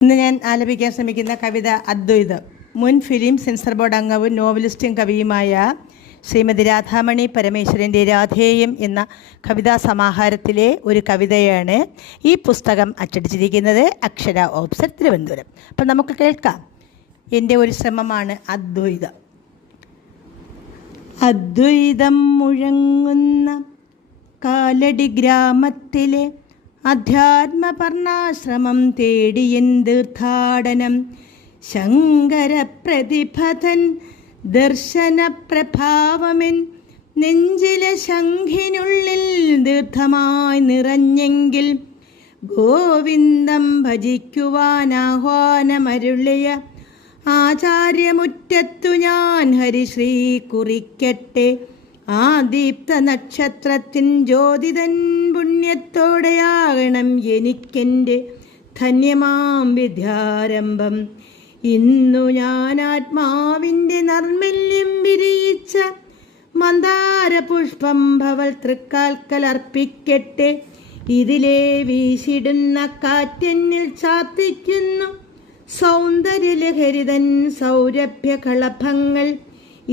ഇന്ന് ഞാൻ ആലപിക്കാൻ ശ്രമിക്കുന്ന കവിത അദ്വൈതം. മുൻ ഫിലിം സെൻസർ ബോർഡ് അംഗവും നോവലിസ്റ്റും കവിയുമായ ശ്രീമതി രാധാമണി പരമേശ്വരൻ്റെ രാധേയം എന്ന കവിതാ സമാഹാരത്തിലെ ഒരു കവിതയാണ്. ഈ പുസ്തകം അച്ചടിച്ചിരിക്കുന്നത് അക്ഷര ഓപ്സർ, തിരുവനന്തപുരം. അപ്പം നമുക്ക് കേൾക്കാം. എൻ്റെ ഒരു ശ്രമമാണ് അദ്വൈതം. അദ്വൈതം മുഴങ്ങുന്ന കാലടി ഗ്രാമത്തിലെ അധ്യാത്മപർണാശ്രമം തേടിയൻ തീർത്ഥാടനം. ശങ്കരപ്രതിഭതൻ ദർശനപ്രഭാവമെൻ നെഞ്ചിലെ ശംഖിനുള്ളിൽ ദീർഘമായി നിറഞ്ഞെങ്കിൽ ഗോവിന്ദം ഭജിക്കുവാൻ ആഹ്വാനമരുളിയ ആചാര്യമുറ്റത്തു ഞാൻ ഹരിശ്രീ കുറിക്കട്ടെ. ആ ദീപ്ത നക്ഷത്രത്തിൻ ജ്യോതിതൻ പുണ്യത്തോടെയാകണം എനിക്കെൻ്റെ ധന്യമാം വിദ്യാരംഭം. ഇന്നു ഞാൻ ആത്മാവിൻ്റെ നർമ്മല്യം വിരിയിച്ച മന്ദാര പുഷ്പം ഭവൽ തൃക്കാൽക്കൽ അർപ്പിക്കട്ടെ. ഇതിലെ വീശിടുന്ന കാറ്റെന്നിൽ ചാത്തിക്കുന്നു സൗന്ദര്യലഹരിതൻ സൗരഭ്യ കളഭങ്ങൾ.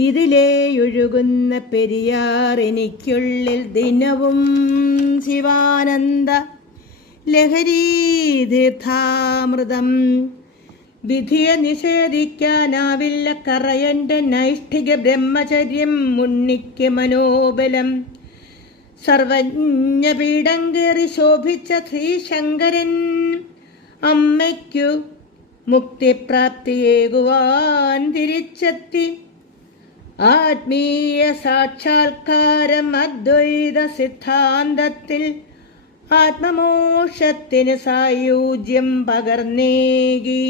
ഇതിലേ ഒഴുകുന്ന പെരിയാർ എനിക്കുള്ളിൽ ദിനവും ശിവാനന്ദ ലഹരീ തീർത്ഥാമൃതം. വിധിയെ നിഷേധിക്കാനാവില്ല കറയൻ്റെ നൈഷ്ഠിക ബ്രഹ്മചര്യം ഉണ്ണിക്ക് മനോബലം. സർവജ്ഞ പീഠം കയറി ശോഭിച്ച ശ്രീശങ്കരൻ അമ്മയ്ക്കു മുക്തിപ്രാപ്തിയേകുവാൻ തിരിച്ചെത്തി. ആത്മീയ സാക്ഷാത്കാരം അദ്വൈത സിദ്ധാന്തത്തിൽ ആത്മമോക്ഷത്തിന് സായുജ്യം പകർന്നേകി.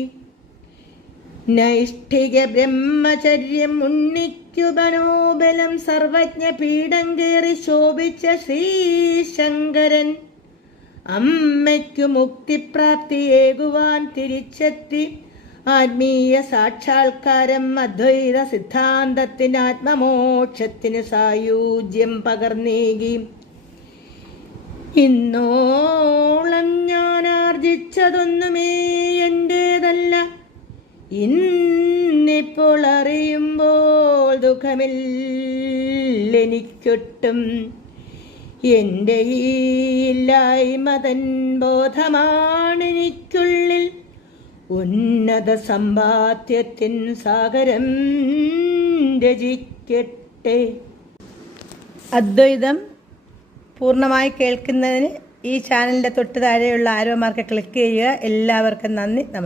നൈഷ്ഠിക ബ്രഹ്മചര്യം ഉണ്ണിക്കു മനോബലം. സർവജ്ഞ പീഠം കയറി ശോഭിച്ച ശ്രീശങ്കരൻ അമ്മയ്ക്കു മുക്തിപ്രാപ്തിയേകുവാൻ തിരിച്ചെത്തി. ആത്മീയ സാക്ഷാത്കാരം അദ്വൈത സിദ്ധാന്തത്തിന് ആത്മമോക്ഷത്തിന് സായുജ്യം പകർന്നേകി. ഇന്നോളം ഞാൻ ആർജിച്ചതൊന്നുമേ എൻ്റേതല്ല. ഇന്നിപ്പോൾ അറിയുമ്പോൾ ദുഃഖമില്ലെനിക്കൊട്ടും. എൻ്റെ ഈ ഇല്ലായ്മതൻ ബോധമാണെനിക്കുള്ളിൽ ഉന്നത സമ്പാദ്യത്തിൻ സാഗരം രചിക്കട്ടെ. അദ്വൈതം പൂർണ്ണമായി കേൾക്കുന്നതിന് ഈ ചാനലിൻ്റെ തൊട്ട് താഴെയുള്ള ആരോ മാർക്ക് ക്ലിക്ക് ചെയ്യുക. എല്ലാവർക്കും നന്ദി.